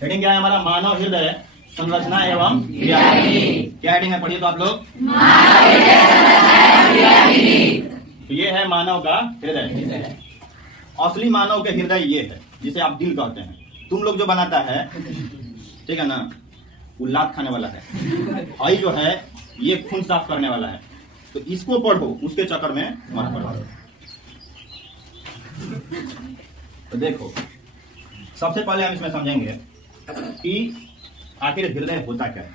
Heading क्या है हमारा? मानव हृदय संरचना एवं क्रियाविधि। क्या हेडिंग है? पढ़िए तो आप लोग। तो ये है मानव का हृदय। असली मानव के हृदय ये है जिसे आप दिल कहते हैं। तुम लोग जो बनाता है, ठीक है ना, वो लात खाने वाला है। आई जो है ये खून साफ करने वाला है। तो इसको पढ़ो, उसके चक्कर में मत पढ़ो। तो देखो, सबसे पहले हम इसमें समझेंगे कि आखिर हृदय होता क्या है।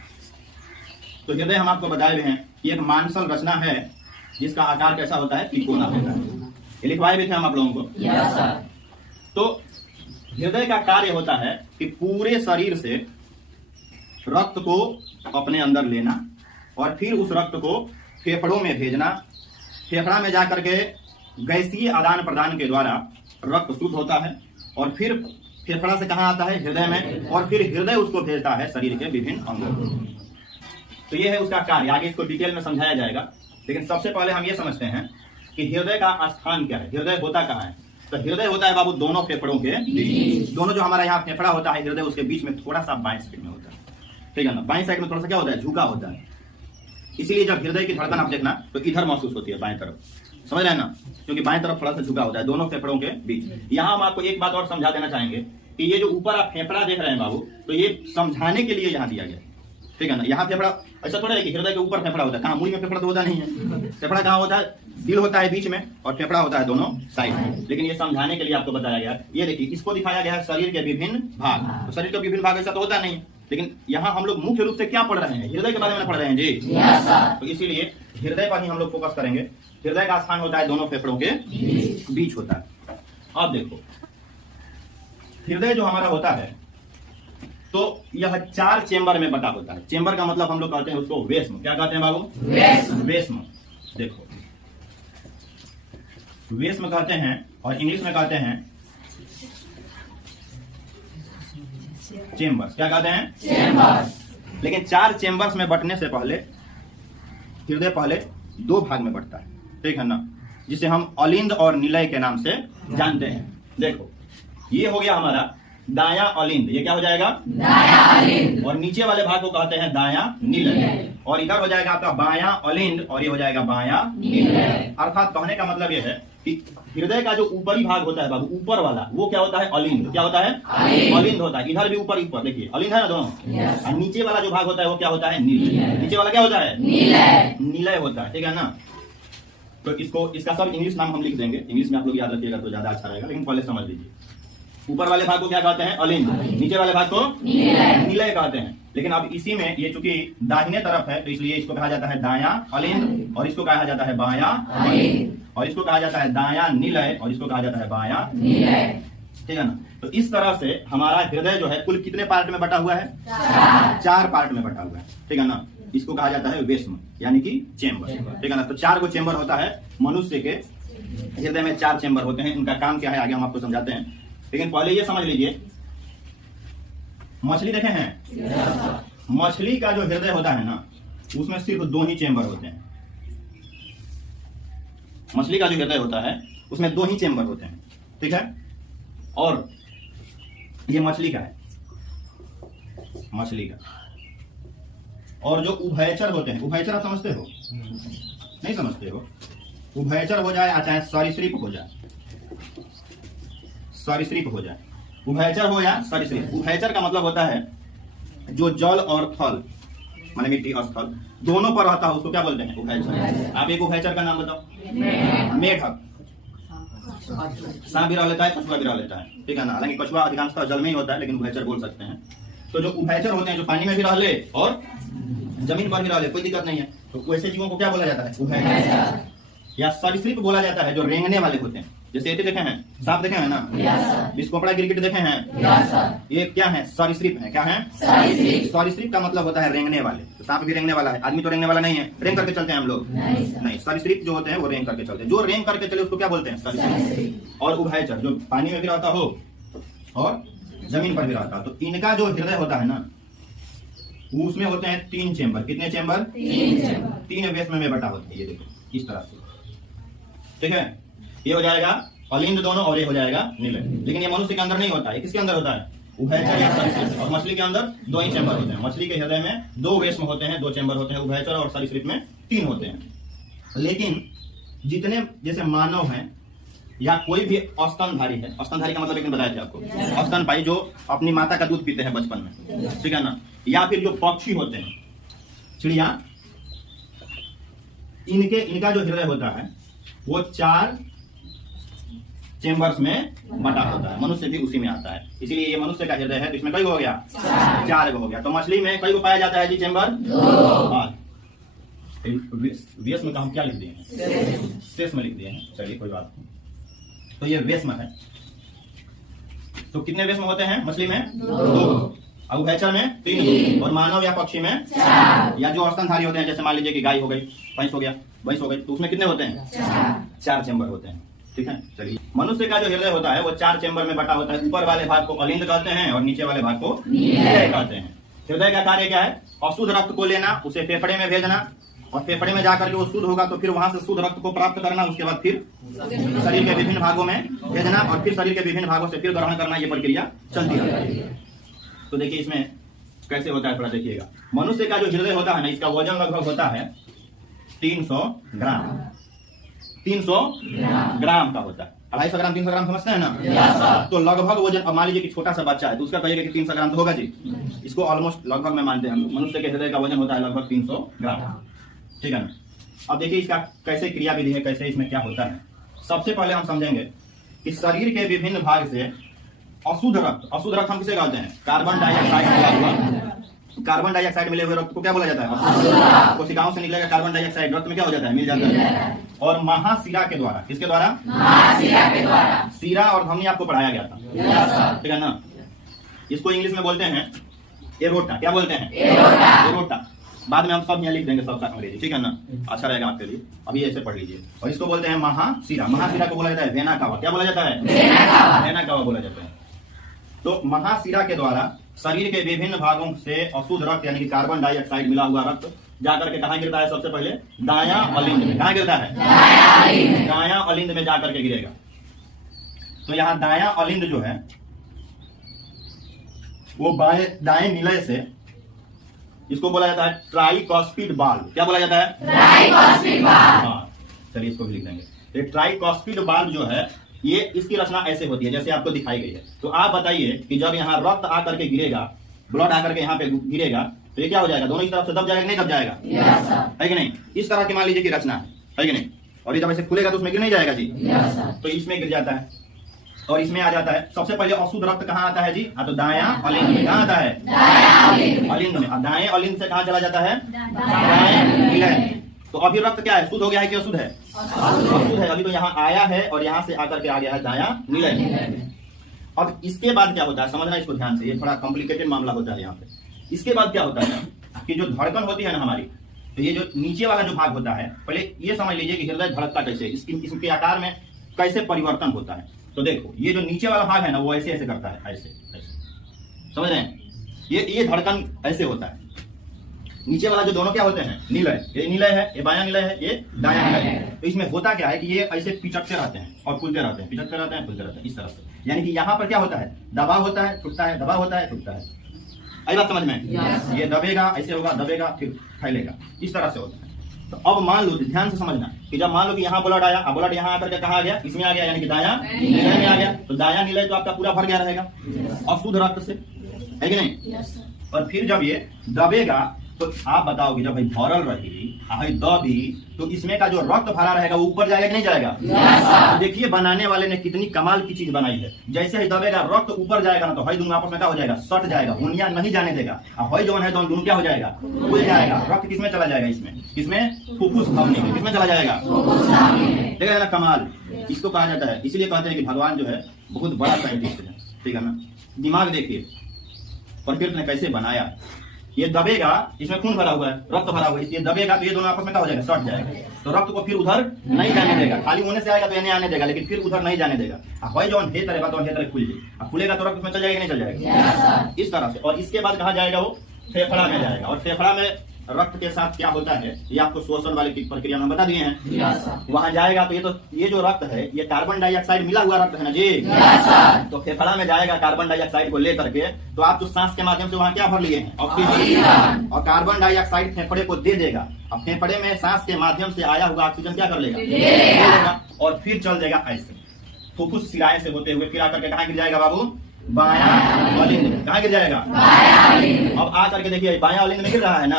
तो हृदय हम आपको बताए हुए हैं कि एक मांसल रचना है जिसका आकार कैसा होता है? त्रिकोणा होता है। ये लिखवाए भी थे हम आप लोगों को। Yes sir. तो हृदय का कार्य होता है कि पूरे शरीर से रक्त को अपने अंदर लेना और फिर उस रक्त को फेफड़ों में भेजना। फेफड़ा में जाकर के गैसीय आदान प्रदान के द्वारा रक्त शुद्ध होता है और फिर फेफड़ा से कहाँ आता है? हृदय में, और फिर हृदय उसको भेजता है शरीर के विभिन्न अंगों को। तो ये है उसका कार्य। आगे इसको डिटेल में समझाया जाएगा, लेकिन सबसे पहले हम ये समझते हैं कि हृदय का स्थान क्या है, हृदय होता कहाँ है। तो हृदय होता है बाबू दोनों फेफड़ों के बीच। दोनों जो हमारा यहाँ फेफड़ा होता है, हृदय उसके बीच में थोड़ा सा बाएं साइड में होता है, ठीक है ना। बाएं साइड में थोड़ा सा क्या होता है? झुका होता है। इसीलिए जब हृदय की धड़कन आप देखना तो इधर महसूस होती है, बाएं तरफ, समझ रहे हैं ना, क्योंकि बाएं तरफ थोड़ा सा झुका होता है दोनों फेफड़ों के बीच। यहाँ हम आपको एक बात और समझा देना चाहेंगे कि ये जो ऊपर आप फेफड़ा देख रहे हैं बाबू, तो ये समझाने के लिए यहाँ दिया गया, ठीक है ना। यहाँ फेफड़ा ऐसा थोड़ा है कि हृदय के ऊपर फेफड़ा होता है, कहाँ? मूल में फेफड़ा तो होता नहीं है। फेफड़ा कहाँ होता है? दिल होता है बीच में और फेफड़ा होता है दोनों साइड में। लेकिन ये समझाने के लिए आपको बताया गया। ये देखिए, इसको दिखाया गया है शरीर के विभिन्न भाग। तो शरीर के विभिन्न भाग ऐसा तो होता नहीं, लेकिन यहाँ हम लोग मुख्य रूप से क्या पढ़ रहे हैं? हृदय के बारे में पढ़ रहे हैं जी। तो इसीलिए हृदय पर ही हम लोग फोकस करेंगे। हृदय का स्थान होता है दोनों फेफड़ों के बीच होता है। अब देखो, हृदय जो हमारा होता है तो यह 4 चेंबर में बटा होता है। चेंबर का मतलब हम लोग कहते हैं उसको वेस्म। क्या कहते हैं बाबू? वेस्म। देखो, वेस्म कहते हैं और इंग्लिश में कहते हैं चेंबर्स। क्या कहते हैं? चेंबर्स। लेकिन 4 चेंबर्स में बटने से पहले हृदय पहले 2 भाग में बटता है, ठीक है ना, जिसे हम अलिंद और निलय के नाम से जानते हैं। देखो, ये हो गया हमारा दाया अलिंद। ये क्या हो जाएगा? दाया अलिंद। और नीचे वाले भाग को कहते हैं दाया निलय। और इधर हो जाएगा आपका बाया अलिंद और ये हो जाएगा बाया निलय। अर्थात कहने का मतलब ये है कि हृदय का जो ऊपरी भाग होता है बाबू, ऊपर वाला, वो क्या होता है? अलिंद। क्या होता है? अलिंद होता है। इधर भी ऊपर ऊपर देखिए अलिंद है ना दोनों। और नीचे वाला जो भाग होता है वो क्या होता है? निलय। नीचे वाला क्या होता है? निलय होता है, ठीक है ना। तो इसका सब इंग्लिश नाम हम लिख देंगे, इंग्लिश में आप लोग याद रखिएगा तो ज्यादा अच्छा रहेगा, लेकिन पहले समझ लीजिए। ऊपर वाले भाग को क्या कहते हैं? अलिंद। नीचे वाले भाग को निलय कहते हैं। लेकिन अब इसी में ये चूंकि दाहिने तरफ है तो इसलिए इसको कहा जाता है दाया अलिंद और इसको कहा जाता है बाया अलिंद और इसको कहा जाता है दाया निलय और इसको कहा जाता है बाया निलय, ठीक है ना। तो इस तरह से हमारा हृदय जो है कुल कितने पार्ट में बटा हुआ है? 4 पार्ट में बटा हुआ है, ठीक है ना। इसको कहा जाता है वेस्म यानी कि चेंबर, ठीक है ना। तो 4 को चेंबर होता है मनुष्य के हृदय में। 4 चेंबर होते हैं। उनका काम क्या है आगे हम आपको समझाते हैं, लेकिन पहले ये समझ लीजिए, मछली देखे हैं? मछली का जो हृदय होता है ना, उसमें सिर्फ 2 ही चेंबर होते हैं। मछली का जो हृदय होता है उसमें 2 ही चेंबर होते हैं, ठीक है। और ये मछली का है, मछली का। और जो उभयचर होते हैं, उभयचर आप समझते हो? नहीं समझते हो? उभयचर हो जाए चाहे सरीसृप हो जाए, सरीसृप हो जाए, उभयचर हो या सरीसृप। उभयचर का मतलब होता है जो जल और थल माने मिट्टी और स्थल दोनों पर रहता है, उसको क्या बोलते हैं? उभयचर। आप एक उभयचर का नाम बताओ। मेढक। सांप भी रह लेता है, कछुआ भी रह लेता है, ठीक है ना। हालांकि कछुआ अधिकांशतः जल में ही होता है, लेकिन उभयचर बोल सकते हैं। तो जो उभयचर होते हैं, जो पानी में भी रह ले और जमीन पर भी रह ले, कोई दिक्कत नहीं है, तो वैसे जीवों को क्या बोला जाता है? उभयचर। या सरीसृप बोला जाता है जो रेंगने वाले होते हैं। जैसे ये देखे हैं, सांप देखे हैं ना, बिस्कोपड़ा गिरगिट देखे हैं, ये क्या है? सरीसृप है। क्या है? सरीसृप का मतलब होता है रेंगने वाले। तो सांप भी रेंगने वाला है, आदमी तो रेंगने वाला नहीं है। रेंग करके चलते हैं हम लोग? नहीं। सरीसृप जो होते हैं वो रेंग करके चलते हैं। जो रेंग करके चले उसको क्या बोलते हैं? सरीसृप। और उभयचर जो पानी में भी रहता हो और जमीन पर भी रहता है। तो इनका जो हृदय होता है ना, उसमें होते हैं 3 चेंबर। कितने चेंबर? 3 वेस्म में बटा होते हैं। ये देखो इस तरह से, ठीक है। ये हो जाएगा अलिंद दोनों और ये हो जाएगा निलय। लेकिन ये मनुष्य के अंदर नहीं होता है। किसके अंदर होता है? उभयचर या सरीसृप। और मछली के अंदर 2 ही चैम्बर होते हैं। मछली के हृदय में 2 वेश्म होते हैं, 2 चैम्बर होते हैं। उभयचर और सरीसृप में 3 होते हैं। लेकिन जितने जैसे मानव हैं या कोई भी स्तनधारी है, स्तनधारी का मतलब एक दिन बताया था आपको, स्तनपायी जो अपनी माता का दूध पीते हैं बचपन में, ठीक है ना, या फिर जो पक्षी होते हैं, चिड़िया, इनका जो हृदय होता है वो 4 चेम्बर्स में बटा होता है। मनुष्य भी उसी में आता है, इसीलिए ये मनुष्य का हृदय है तो इसमें कई हो गया, 4 हो गया। तो मछली में कई को पाया जाता है जी चेम्बर? 2। वेश्म का हम क्या लिख दिए हैं? शेष में लिख दिए हैं। चलिए कोई बात नहीं। तो ये वेश्म है। तो कितने वेश्म होते हैं मछली में? 2। और उभयचर में 3। और मानव या पक्षी में 4। या जो स्तनधारी होते हैं, जैसे मान लीजिए कि गाय हो गई, भैंस हो गया, भैंस हो गई, तो उसमें कितने होते हैं? 4 चैम्बर होते हैं। ठीक है। चलिए, मनुष्य का जो हृदय होता है वो 4 चैम्बर में बटा होता है। ऊपर वाले भाग को अलिंद कहते हैं और नीचे वाले भाग को निलय कहते हैं। हृदय का कार्य क्या है? अशुद्ध रक्त को लेना, उसे फेफड़े में भेजना, और फेफड़े में जाकर के वो शुद्ध होगा तो फिर वहां से शुद्ध रक्त को प्राप्त करना, उसके बाद फिर शरीर के विभिन्न भागों में भेजना, और फिर शरीर के विभिन्न भागों से फिर ग्रहण करना। ये प्रक्रिया चलती रहती है। तो देखिए इसमें कैसे होता है, थोड़ा देखिएगा। मनुष्य का जो हृदय होता है ना, इसका वजन लगभग होता है 300 ग्राम। 300 ग्राम का होता है। 250 ग्राम 300 ग्राम समझते हैं ना? तो लगभग वजन, अब मान लीजिए कि छोटा सा बच्चा है तो उसका कहिएगा कि 300 ग्राम तो होगा जी। इसको ऑलमोस्ट लगभग में मानते हैं। मनुष्य के हृदय का वजन होता है लगभग 300 ग्राम। ठीक है ना? अब देखिए इसका कैसे क्रिया विधि है, कैसे इसमें क्या होता है। सबसे पहले हम समझेंगे कि शरीर के विभिन्न भाग से अशुद्ध रक्त हम किसे कहते हैं? कार्बन डाइऑक्साइड मिला हुआ, कार्बन डाइऑक्साइड मिले हुए रक्त को क्या बोला जाता है? कोशिकाओं से निकलेगा कार्बन डाइऑक्साइड, रक्त में क्या हो जाता है? मिल जाता है। और महाशिरा के द्वारा, किसके द्वारा? महाशिरा के द्वारा। शिरा और धमनी आपको पढ़ाया गया था, ठीक है ना? इसको इंग्लिश में बोलते हैं एरोटा। क्या बोलते हैं? एरोटा। बाद में हम सब यहाँ लिख देंगे, सब अंग्रेजी, ठीक है ना? अच्छा रहेगा आपके लिए। अभी ऐसे पढ़ लीजिए। और इसको बोलते हैं महाशिरा। महाशिरा को बोला जाता है वेना कावा। क्या बोला जाता है? वेना कावा बोला जाता है। तो महाशिरा के द्वारा शरीर के विभिन्न भागों से अशुद्ध रक्त यानी कि कार्बन डाइऑक्साइड मिला हुआ रक्त जाकर के कहाँ गिरता है? सबसे पहले दायां अलिंद में। कहाँ गिरता है? दायां अलिंद में जाकर के गिरेगा। तो यहाँ दायां अलिंद जो है वो दाएं निलय से, इसको बोला जाता है ट्राइकॉस्पिड बाल्ब। क्या बोला जाता है? ट्राइकॉस्पिड बाल्ब। हाँ, चलिए इसको भी लिख देंगे। ये ट्राइकॉस्पिड बाल्ब जो है, ये इसकी रचना ऐसे होती है जैसे आपको दिखाई गई है। तो आप बताइए कि जब यहाँ रक्त आकर के गिरेगा, ब्लड आकर के यहाँ पे गिरेगा, तो ये क्या हो जाएगा? दोनों इस तरफ से दब जाएगा, नहीं दब जाएगा? है कि नहीं? इस तरह की मान लीजिए कि रचना है कि नहीं? और ये जब ऐसे खुलेगा तो उसमें गिर नहीं जाएगा जी? तो इसमें गिर जाता है और इसमें आ जाता है। सबसे पहले अशुद्ध रक्त कहाँ आता है जी? तो दायां अलिंद में। कहाँ आता है? अलिंद में। दाएं अलिंद से कहाँ चला जाता है? दाएं निलय। तो अभी रक्त क्या है? शुद्ध हो गया है कि अशुद्ध है? अशुद्ध है। अभी तो यहाँ आया है और यहाँ से आकर के आ गया है दायां निलय। अब इसके बाद क्या होता है, समझना इसको ध्यान से, ये थोड़ा कॉम्प्लिकेटेड मामला होता है यहाँ पे। इसके बाद क्या होता है कि जो धड़कन होती है ना हमारी, तो ये जो नीचे वाला जो भाग होता है, पहले ये समझ लीजिए कि हृदय धड़कता कैसे, इसके आकार में कैसे परिवर्तन होता है। तो देखो ये जो नीचे वाला भाग है ना, वो ऐसे ऐसे करता है, ऐसे ऐसे, समझ रहे हैं? ये धड़कन ऐसे होता है। नीचे वाला जो दोनों क्या होते हैं? निलय। ये निलय है, ये बायां निलय है, ये दायां निलय है। तो इसमें होता क्या है कि ये ऐसे पिचकते रहते हैं और खुलते रहते हैं, पिचकते रहते हैं, खुलते रहते हैं, इस तरह से। यानी कि यहाँ पर क्या होता है? दबाव होता है, टूटता है, दबाव होता है, टूटता है। आई बात समझ में? ये दबेगा, ऐसे होगा, दबेगा, फिर फैलेगा, इस तरह से होता है। तो अब मान लो, ध्यान से समझना कि जब मान लो कि यहाँ ब्लड आया, ब्लड यहाँ आकर के कहाँ आ गया? इसमें आ गया, यानी कि दायां निलय में आ गया। तो दायां निलय तो आपका पूरा भर गया रहेगा अशुद्ध रक्त से, है कि नहीं? और फिर जब ये दबेगा तो आप बताओगे जब भाई भरल रही दबी तो इसमें का जो रक्त भरा रहेगा वो ऊपर जाएगा कि नहीं जाएगा? तो देखिए बनाने वाले ने कितनी कमाल की चीज बनाई है। जैसे ही दबेगा रक्त ऊपर जाएगा ना, तो हई दोनों आपस में क्या हो जाएगा? सट जाएगा, हुनिया नहीं जाने देगा। हई जो है दोनों क्या हो जाएगा? खुल जाएगा। रक्त किसमें चला जाएगा? इसमें, किसमें? फुफ्फुस धमनी में। किसमें चला जाएगा? देखा ना कमाल। इसको कहा जाता है, इसीलिए कहते हैं कि भगवान जो है बहुत बड़ा साइंटिस्ट है, ठीक है ना? दिमाग देखिए प्रकृति ने कैसे बनाया। ये दबेगा, इसमें खून भरा हुआ है, रक्त भरा हुआ है, इसलिए दबेगा तो ये दोनों आपस में क्या हो जाएगा? सट जाएगा। तो रक्त को फिर उधर नहीं जाने देगा, खाली होने से आएगा तो इन्हें आने देगा, लेकिन फिर उधर नहीं जाने देगा। भाई जो हे तरह तो हे तरह खुल जाए, खुलेगा तो रक्त उसमें चल जाएगा नहीं चल जाएगा? इस तरह से। और इसके बाद कहाँ जाएगा? वो फेफड़ा में जाएगा। और फेफड़ा में रक्त के साथ क्या होता है ये आपको श्वसन वाली की प्रक्रिया में बता दिए हैं। वहां जाएगा तो ये जो रक्त है ये कार्बन डाइऑक्साइड मिला हुआ रक्त है ना जी। तो फेफड़ा में जाएगा कार्बन डाइऑक्साइड को लेकर के, तो आप तो सांस के माध्यम से वहां क्या भर लिए हैं, ऑक्सीजन, और कार्बन डाइऑक्साइड फेफड़े को दे देगा। अब फेफड़े में सांस के माध्यम से आया हुआ ऑक्सीजन क्या कर लेगा, और फिर चल देगा ऐसे फुफ्फुस सिराए से होते हुए, फिर आकर के कहाँ गिर जाएगा बाबू, बायां अलिंद में। कहाँ गिर जाएगा, अब आ करके देखिए बायां अलिंद में गिर रहा है ना।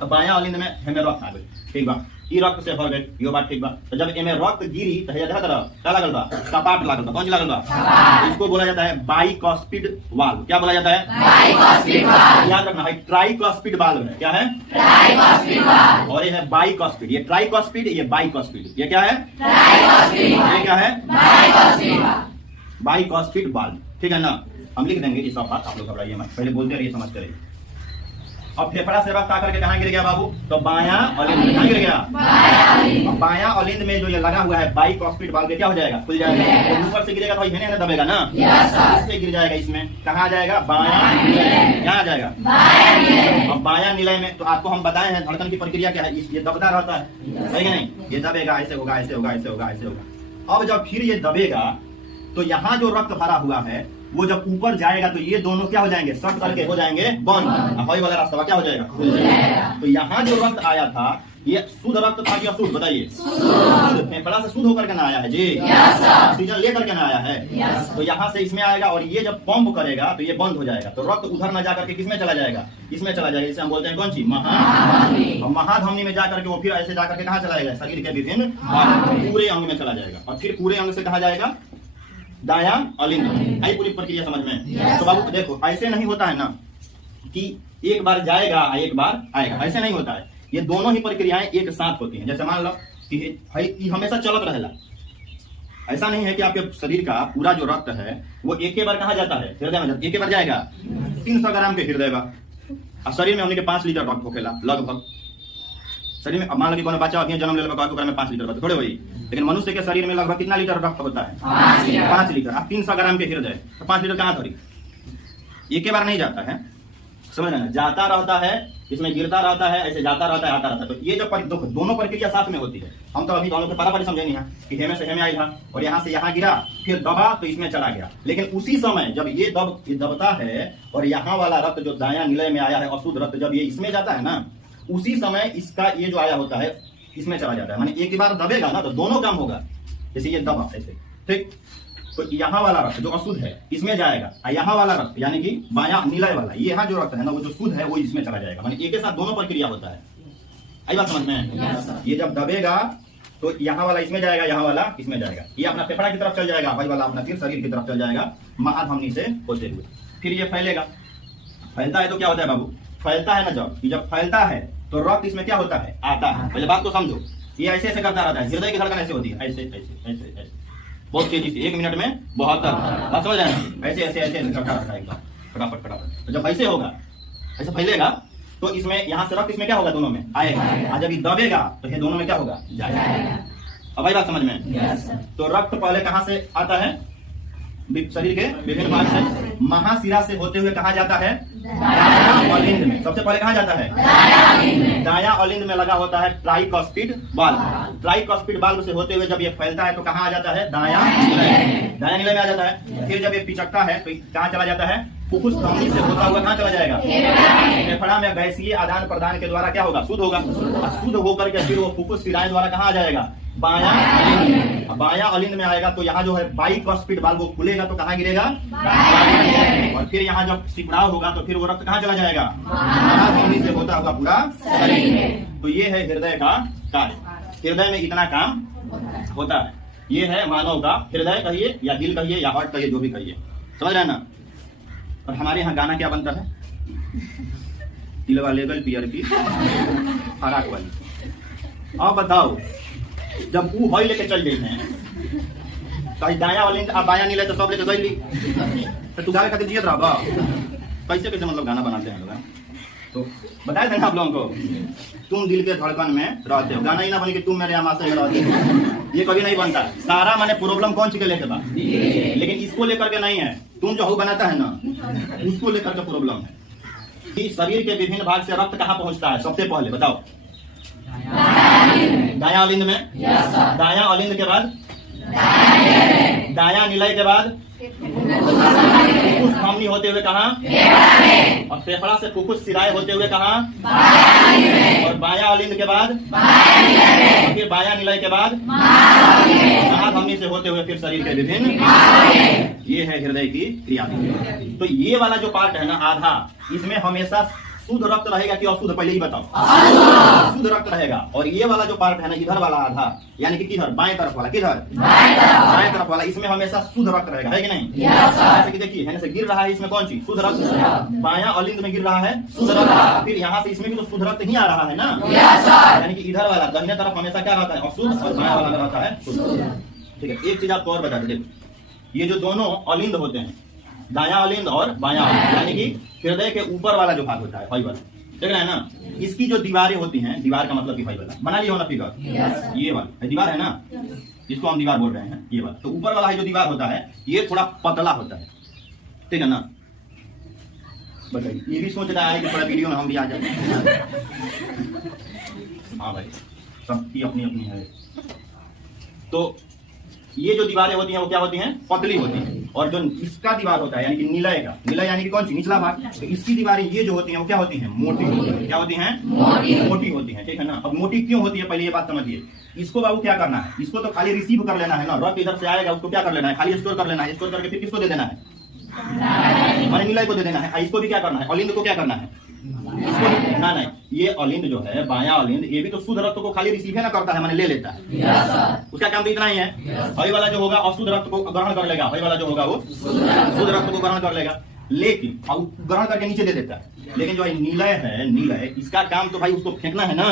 अब बायां अलिंद में हमें रक्त आ गई, ठीक बा, ई रक्त से भर गई, यो बात ठीक बा। तो जब एमे रक्त गिरी तो जगह तरह क्या लगल बा, कपाट लागल बा, कौन लागल बा, इसको बोला जाता है बाइकॉस्पिड वाल्व। क्या बोला जाता है, बाइकॉस्पिड वाल्व। याद रखना है ट्राइकॉस्पिड वाल्व है, क्या है, ट्राइकॉस्पिड वाल्व, और ये है बाइकॉस्पिड, ये ट्राइकॉस्पिड, ये बाइकॉस्पिड, ये क्या है, ट्राइकॉस्पिड, ये क्या है, बाइकॉस्पिड, बाइकॉस्पिड वाल्व, ठीक है ना। हम लिख देंगे ये सब बात, आप लोग घबराइए मत, पहले बोलते रहिए समझते रहिए। अब फेफड़ा से रक्त आकर के कहाँ गिर गया बाबू, तो बायां अलिंद में। कहाँ गिर गया, बायां अलिंद में जो ये लगा हुआ है बाइकॉस्पिड वाल्व क्या हो जाएगा, खुल जाएगा। तो ऊपर से गिरेगा तो इन्हें दबेगा ना, इससे गिर जाएगा, इसमें कहाँ जाएगा, बायां निलय, क्या जाएगा, अब बायां निलय में। तो आपको हम बताए हैं धड़कन की प्रक्रिया क्या है, ये दबता रहता है नहीं, ये दबेगा, ऐसे होगा, ऐसे होगा, ऐसे होगा, ऐसे होगा। अब जब फिर ये दबेगा तो यहाँ जो रक्त भरा हुआ है वो जब ऊपर जाएगा तो ये दोनों क्या हो जाएंगे, शॉर्ट करके हो जाएंगे बंद, हवाई वाला रास्ता क्या हो जाएगा, खुल जाएगा। तो यहाँ जो रक्त आया था ये शुद्ध रक्त था कि अशुद्ध, बताइए, फेफड़ा से शुद्ध होकर के ना आया है जी, ऑक्सीजन लेकर के ना आया है। तो यहाँ से इसमें आएगा और ये जब पंप करेगा तो ये बंद हो जाएगा, तो रक्त उधर न जाकर के किसमें चला जाएगा, इसमें चला जाएगा, इसे हम बोलते हैं कौन सी, महाधमनी। महाधमनी में जाकर के वो फिर ऐसे जाकर के कहाँ चला जाएगा, शरीर के विभिन्न पूरे अंग में चला जाएगा, और फिर पूरे अंग से कहा जाएगा दायां अलिंद। आई पूरी प्रक्रिया समझ में। तो बाबू देखो ऐसे नहीं होता है ना कि एक बार जाएगा एक बार आएगा, ऐसे नहीं होता है, ये दोनों ही प्रक्रियाएं एक साथ होती हैं। जैसे मान लो कि हमेशा चलत रहेगा, ऐसा नहीं है कि आपके शरीर का पूरा जो रक्त है वो एक ही बार कहाँ जाता है, हृदय में एक ही बार जाएगा। 300 ग्राम के हृदय बा, और शरीर में हमने के 5 लीटर रक्त होखेला लगभग शरीर में। मान लो कि कोनो बच्चा अभी जन्म ले लेगा तो में 5 लीटर रक्त थोड़े होई, लेकिन मनुष्य के शरीर में लगभग कितना लीटर रक्त होता है, 5 लीटर। अब 300 ग्राम के हृदय तो 5 लीटर कहाँ धरी, एक ही बार नहीं जाता है, समझ ना, जाता रहता है, इसमें गिरता रहता है, ऐसे जाता रहता है, आता रहता है। तो ये जो दोनों प्रक्रिया साथ में होती है। हम तो अभी दोनों के पारा समझे नहीं है कि हेमे से हेमे आई था और यहाँ से यहाँ गिरा, फिर दबा तो इसमें चला गया। लेकिन उसी समय जब ये दबता है और यहाँ वाला रक्त जो दायां निलय में आया है अशुद्ध रक्त, जब ये इसमें जाता है ना, उसी समय इसका ये जो आया होता है इसमें चला जाता है। माने एक ही बार दबेगा ना तो दोनों काम होगा, जैसे ये दबा ऐसे, ठीक। तो यहाँ वाला रक्त जो अशुद्ध है इसमें जाएगा, और यहाँ वाला रक्त यानी कि बायां निलय वाला, ये यहाँ जो रक्त है ना वो जो शुद्ध है वो इसमें चला जाएगा। माने एक के साथ दोनों प्रक्रिया होता है। आई बात समझ में। ये जब दबेगा तो यहाँ वाला इसमें जाएगा, यहाँ वाला इसमें जाएगा, ये अपना फेफड़ा की तरफ चल जाएगा, भाई वाला अपना फिर शरीर की तरफ चल जाएगा महाधमनी से होते हुए, फिर ये फैलेगा। फैलता है तो क्या होता है बाबू, फैलता है ना, जब फैलता है तो रक्त इसमें क्या होता है, आता है। पहले बात तो समझो, ये ऐसे ऐसे करता रहता है, हृदय की धड़कन ऐसे होती है, ऐसे ऐसे ऐसे ऐसे बहुत तेजी से, 1 मिनट में 72, बात समझ रहे हैं, ऐसे ऐसे ऐसे करता रहता है एकदम फटाफट फटाफट। तो जब ऐसे होगा, ऐसे फैलेगा तो इसमें यहाँ से रक्त इसमें क्या होगा, दोनों में आएगा, और जब ये दबेगा तो ये दोनों में क्या होगा, जाएगा। अब आई बात समझ में। तो रक्त पहले कहाँ से आता है, शरीर के विभिन्न भाग से, महाशिरा से होते हुए कहा जाता है दायां अलिंद में। सबसे पहले कहा जाता है दायां अलिंद में लगा होता है ट्राइकॉस्पिड वाल्व। ट्राइकॉस्पिड वाल्व से होते हुए जब ये फैलता है तो कहाँ आ जाता है, दायां निलय में आ जाता है। फिर जब ये पिचकता है तो कहाँ चला जाता है, फुफ्फुस धमनी से होता हुआ कहाँ चला जाएगा, फेफड़ा में गैसीय आदान प्रदान के द्वारा क्या होगा, शुद्ध होगा। शुद्ध होकर के फिर वो फुफ्फुस सिराएं द्वारा कहाँ आ जाएगा, बायां अलिंद। बायां अलिंद में आएगा तो यहाँ जो है बाइकॉस्पिड वाल्व वो खुलेगा तो कहाँ गिरेगा, और फिर यहाँ जब सिकुड़ाव होगा तो फिर वो रक्त कहाँ चला जाएगा, महाधमनी से होता हुआ पूरा शरीर में। तो ये है हृदय का कार्य। हृदय में इतना काम होता है। ये है मानव का हृदय कहिए या दिल कहिए या हार्ट कहिए, जो भी कहिए, समझ रहे ना। और हमारे यहाँ गाना क्या बनता है, तिलवा लेगल पियर की फराक वाली। अब बताओ जब वो हॉई लेके चल गई हैं तो दाया वाली आप बाया नहीं ले तो सब लेके गई ली, तो तू गावे खातिर जियत रहा कैसे कैसे मतलब गाना बनाते हैं लोग। तो बताए थे ना आप लोगों को, तुम दिल के धड़कन में रहते हो, गाना ही ना बनी कि तुम मेरे आमाशय में रहते हो, ये कभी नहीं बनता। सारा माने प्रॉब्लम कौन सी के लेके बा, लेकिन इसको लेकर के नहीं है। तुम जो हो बनाता है ना उसको लेकर के प्रॉब्लम है। कि शरीर के विभिन्न भाग से रक्त कहाँ पहुंचता है? सबसे पहले बताओ। दायां अलिंद में। दायां अलिंद के बाद दायां निलय के बाद फुफ्फुस धमनी होते हुए कहाँ? और फेफड़ा से फुफ्फुस सिराए होते हुए कहाँ? और बायां अलिंद के बाद और फिर बायां निलय के बाद महाधमनी से होते हुए फिर शरीर के विभिन्न। ये है हृदय की क्रिया। तो ये वाला जो पार्ट है ना आधा, इसमें हमेशा शुद्ध रक्त रहेगा कि अशुद्ध? पहले ही बताओ। शुद्ध रक्त रहेगा। और ये वाला जो पार्ट है ना इधर वाला आधा, यानी कि किधर? बाएं तरफ वाला। किधर? बाएं तरफ वाला। इसमें हमेशा शुद्ध रक्त रहेगा, है कि नहीं? जैसे कि देखिए है ना, से गिर रहा है इसमें कौन चीज? शुद्ध रक्त। बायां अलिंद में गिर रहा है शुद्ध रक्त। फिर यहाँ से इसमें भी तो शुद्ध रक्त ही आ रहा है ना, यानी कि इधर वाला दाहिने तरफ हमेशा क्या रहता है? अशुद्ध। और बायां वाला रहता है शुद्ध। ठीक है, एक चीज आपको और बता दें, ये जो दोनों अलिंद होते हैं, दायां अलिंद और बायां अलिंद, यानी कि हृदय के ऊपर वाला जो भाग होता है फाइबर, देख रहे हैं ना, इसकी जो दीवारें होती हैं, दीवार का मतलब कि फाइबर बना लिया हो ना फिगर, ये वाला दीवार है ना, जिसको हम दीवार बोल रहे हैं, ये वाला। तो ऊपर वाला जो दीवार होता है ये थोड़ा पतला होता है, ठीक है ना? बताइए, ये भी सोच रहा है कि थोड़ा वीडियो में हम भी आ जाए। हाँ भाई, सबकी अपनी अपनी है। तो ये जो दीवारें होती हैं वो क्या होती हैं? पतली होती हैं। और जो इसका दीवार होता है यानी कि निलय का, निलय यानी कि कौन सी? निचला भाग, तो इसकी दीवारें ये जो होती हैं वो क्या होती हैं? मोटी होती हैं। क्या होती हैं? मोटी होती हैं, ठीक है ना? अब मोटी क्यों होती है पहले ये बात समझिए। इसको बाबू क्या करना है? इसको तो खाली रिसीव कर लेना है ना, रक्त इधर से आएगा उसको क्या कर लेना है? खाली स्टोर कर लेना है। स्टोर करके फिर किसको दे देना है? मैंने निलय को दे देना है। इसको भी क्या करना है? अलिंद को क्या करना है? इसको ना नहीं, ये अलिंद जो है बायां अलिंद, ये भी तो शुद्ध रक्त को खाली रिसीव है ना करता है, मैंने ले लेता है। उसका काम तो इतना ही है। हई वाला जो होगा अशुद्ध रक्त को ग्रहण कर लेगा, हई वाला जो होगा वो शुद्ध रक्त को ग्रहण कर लेगा, लेकिन ग्रहण करके नीचे दे देता है। लेकिन जो निलय है, निलय, इसका काम तो भाई उसको फेंकना है ना।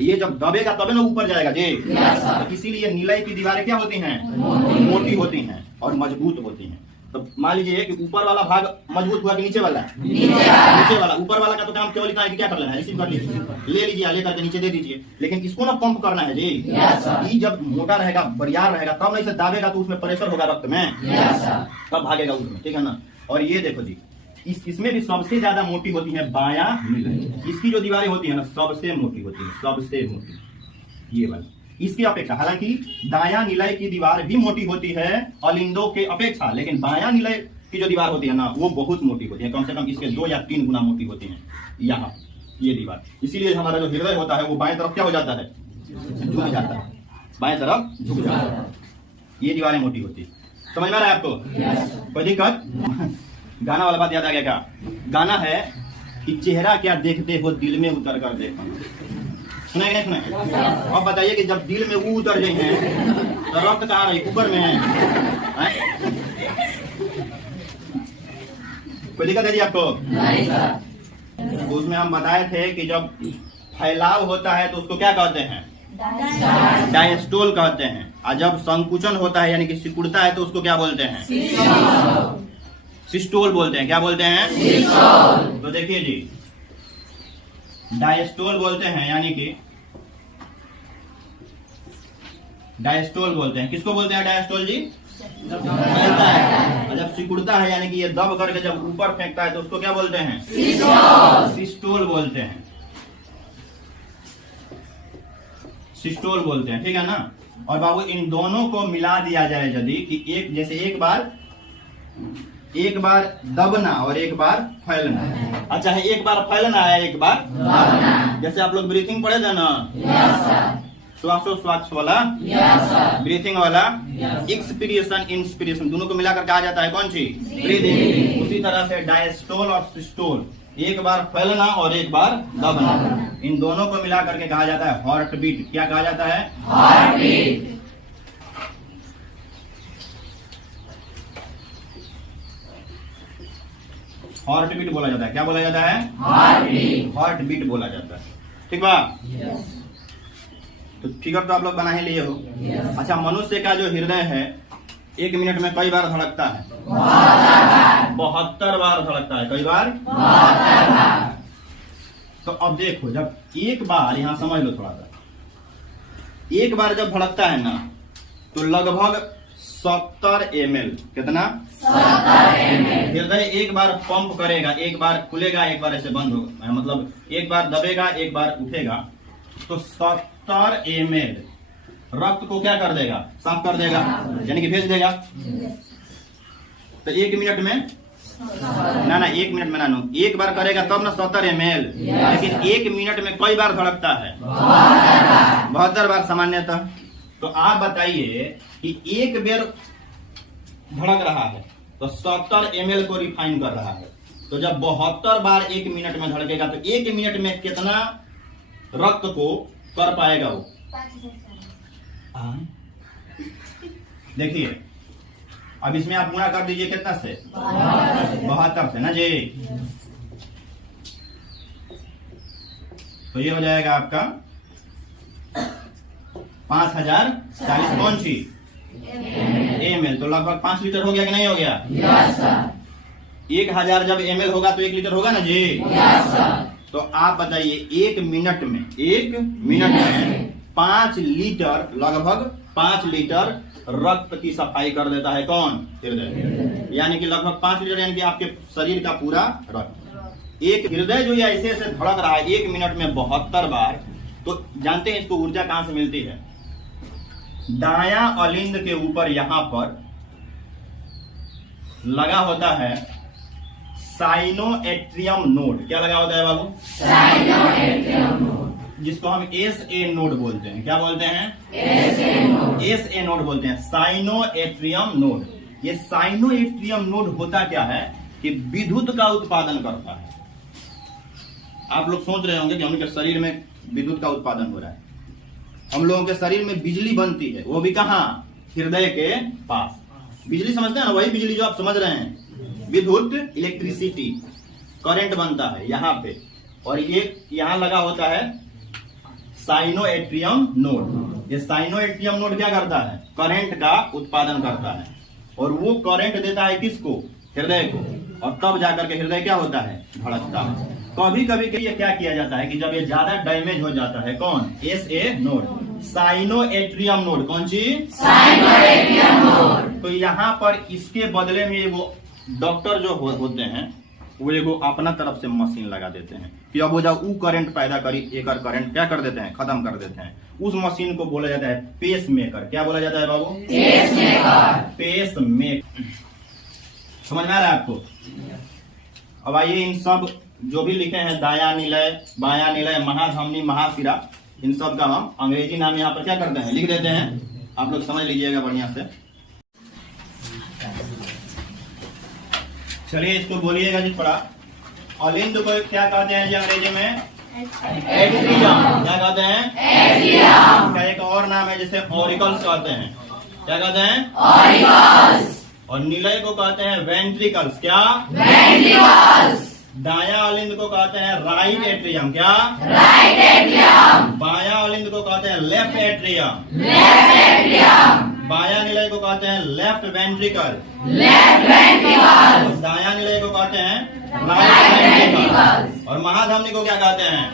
ये जब दबेगा तबे ना ऊपर जाएगा जी। तो इसीलिए निलय की दीवारें क्या होती हैं? मोटी होती हैं और मजबूत होती हैं। तो मान लीजिए कि ऊपर वाला भाग मजबूत हुआ कि नीचे वाला? नीचे वाला। ऊपर वाला का तो काम केवल इतना है कि क्या कर लेना है? रिसीव कर लीजिए, ले लीजिए, लेकर के नीचे दे दीजिए। लेकिन इसको ना पंप करना है जी। ये जब मोटा रहेगा, बरियार रहेगा, तब नहीं से दाबेगा तो उसमें प्रेशर होगा रक्त में, तब भागेगा उसमें, ठीक है ना? और ये देखो जी, इसमें भी सबसे ज्यादा मोटी होती है बायां निलय। इसकी जो दीवारें होती है ना सबसे मोटी होती है, सबसे मोटी, ये वाली इसकी अपेक्षा। हालांकि दायां निलय की दीवार भी मोटी होती है अलिंदों के अपेक्षा, लेकिन बायां निलय की जो दीवार होती है ना वो बहुत मोटी होती है, कम से कम इसके 2 या 3 गुना मोटी होती है यहाँ ये दीवार। इसीलिए हमारा जो हृदय होता है वो बाएं तरफ क्या हो जाता है? झुक जाता है, बाएं तरफ झुक जाता है। ये दीवारें मोटी होती है। समझ में आ रहा है आपको? कोई दिक्कत? गाना वाला बात याद आ गया क्या? गाना है कि चेहरा क्या देखते हो दिल में उतर कर देखो। सुना कि नहीं सुना? अब बताइए कि जब दिल में वो उतर गए हैं तो रक्त कहाँ रही? ऊपर में है। कोई दिक्कत है जी आपको? तो उसमें हम बताए थे कि जब फैलाव होता है तो उसको क्या कहते हैं? डायस्टोल कहते हैं। और जब संकुचन होता है यानी कि सिकुड़ता है तो उसको क्या बोलते हैं? सिस्टोल बोलते हैं। क्या बोलते हैं? तो देखिए जी, डायस्टोल बोलते हैं, यानी कि डायस्टोल बोलते हैं। किसको बोलते हैं डायस्टोल जी? फैलता है। और जब सिकुड़ता है यानी कि ये दब करके जब ऊपर फेंकता है तो उसको क्या बोलते हैं? सिस्टोल बोलते हैं। सिस्टोल बोलते हैं, ठीक है ना? और बाबू इन दोनों को मिला दिया जाए यदि कि एक जैसे एक बार दबना और एक बार फैलना। अच्छा है, एक बार फैलना है, एक बार दबना। जैसे आप लोग ब्रीथिंग पढ़े थे ना, श्वासोश्वास वाला, ब्रीथिंग वाला, एक्सपीरिएशन इंस्पिरेशन, दोनों को मिलाकर कहा जाता है कौन सी? ब्रीथिंग। उसी तरह से डायस्टोल और सिस्टोल, एक बार फैलना और एक बार दबना, इन दोनों को मिला करके कहा जाता है हार्ट बीट। क्या कहा जाता है? Heart beat. हार्ट बीट बोला जाता है। क्या बोला जाता है? Heart beat. हार्ट बीट बोला जाता है, ठीक बा? तो फिगर तो आप लोग बना ही लिए हो। अच्छा, मनुष्य का जो हृदय है 1 मिनट में कई बार धड़कता है? 72 बार धड़कता है। कई बार? 72 बार। तो अब देखो, जब एक बार, यहां समझ लो थोड़ा सा, एक बार जब धड़कता है ना तो लगभग 70 ml। कितना? 70 ml। हृदय एक बार पंप करेगा, एक बार खुलेगा, एक बार ऐसे बंद होगा, मतलब एक बार दबेगा, एक बार उठेगा, तो 70 ml रक्त को क्या कर देगा? साफ कर देगा, यानी कि भेज देगा। तो 1 मिनट में ना 1 मिनट में ना नो, एक बार करेगा तब ना 70 ml, लेकिन 1 मिनट में कई बार धड़कता है? 72 बार सामान्यतः। तो आप बताइए कि एक बेर धड़क रहा है तो 70 ml को रिफाइन कर रहा है, तो जब 72 बार 1 मिनट में धड़केगा तो 1 मिनट में कितना रक्त को कर पाएगा वो? देखिए अब इसमें आप गुणा कर दीजिए कितना से? 72 से ना जी। तो ये हो जाएगा आपका 5040 कौन सी ml, तो लगभग 5 लीटर हो गया कि नहीं हो गया? Yes sir. 1000 जब ml होगा तो 1 लीटर होगा ना जी। Yes sir. तो आप बताइए 1 मिनट में 5 लीटर, लगभग 5 लीटर रक्त की सफाई कर देता है कौन? हृदय। यानी कि लगभग 5 लीटर, यानी कि आपके शरीर का पूरा रक्त। एक हृदय जो ऐसे ऐसे धड़क रहा है 1 मिनट में 72 बार, तो जानते हैं इसको ऊर्जा कहां से मिलती है? दायां अलिंद के ऊपर यहां पर लगा होता है साइनोएट्रियम नोड। क्या लगा होता है बाबू? साइनोएट्रियम नोड, जिसको हम SA नोड बोलते हैं। क्या बोलते हैं? SA नोड बोलते हैं, साइनोएट्रियम नोड। ये साइनोएट्रियम नोड होता क्या है कि विद्युत का उत्पादन करता है। आप लोग सोच रहे होंगे कि उनके शरीर में विद्युत का उत्पादन हो रहा है। हम लोगों के शरीर में बिजली बनती है, वो भी कहां? हृदय के पास। बिजली समझते हैं ना, वही बिजली जो आप समझ रहे हैं, विद्युत, इलेक्ट्रिसिटी, करंट बनता है यहाँ पे, और ये यहाँ लगा होता है साइनोएट्रियम नोड। ये साइनोएट्रियम नोड क्या करता है? करंट का उत्पादन करता है, और वो करंट देता है किसको? हृदय को, और तब जाकर के हृदय क्या होता है? धड़कता है। कभी कभी ये क्या किया जाता है कि जब ये ज्यादा डैमेज हो जाता है, कौन? SA node, sinoatrium node. कौन सी? साइनोएट्रियम नोड। तो यहाँ पर इसके बदले में वो डॉक्टर जो होते हैं वो एगो अपना तरफ से मशीन लगा देते हैं कि अब वो जब वो करंट पैदा करी, एक करंट क्या कर देते हैं? खत्म कर देते हैं। उस मशीन को बोला जाता है पेस मेकर। क्या बोला जाता है बाबू? Pacemaker. Pacemaker. समझ में आ रहा है आपको? अब आइए इन सब जो भी लिखे हैं, दाया निलय, बाया निलय, महाधमनी, महाशिरा, इन सब का हम अंग्रेजी नाम यहाँ पर क्या करते हैं? लिख देते हैं। आप लोग समझ लीजिएगा बढ़िया से। चलिए इसको बोलिएगा जी थोड़ा। अलिंद को क्या कहते हैं जी अंग्रेजी में? एट्रियम। क्या कहते हैं? एट्रियम। इसका एक और नाम है जिसे ऑरिकल्स कहते हैं। क्या कहते हैं? ऑरिकल्स। और निलय को कहते हैं वेंट्रिकल्स। क्या? वेंट्रिकल्स। दाया अलिंद को कहते हैं राइट एट्रियम। क्या? Right atrium. बाया अलिंद को कहते हैं लेफ्ट एट्रियम। Left atrium. बाया निलय को कहते हैं लेफ्ट वेंट्रिकल। Left ventricle. दाया निलय को कहते हैं राइट वेंट्रिकल। और महाधमनी को क्या कहते हैं?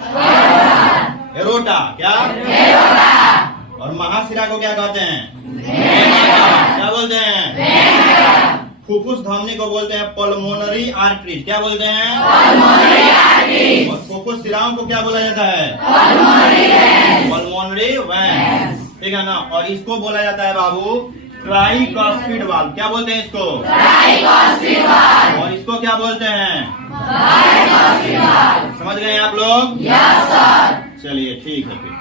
एरोटा। क्या? एरोटा। और महाशिरा को क्या कहते हैं? क्या बोलते हैं? फुफ्फुस धमनी को बोलते हैं पल्मोनरी आर्टरीज। क्या बोलते हैं? Pulmonary arteries. और फुफ्फुस शिराओं को क्या बोला जाता है? Pulmonary veins. ठीक है ना। और इसको बोला जाता है बाबू ट्राइकॉस्पिड वाल्व। क्या बोलते हैं इसको? Tricuspid valve. और इसको क्या बोलते हैं? Tricuspid valve. समझ गए आप लोग? Yes sir. चलिए ठीक है फिर।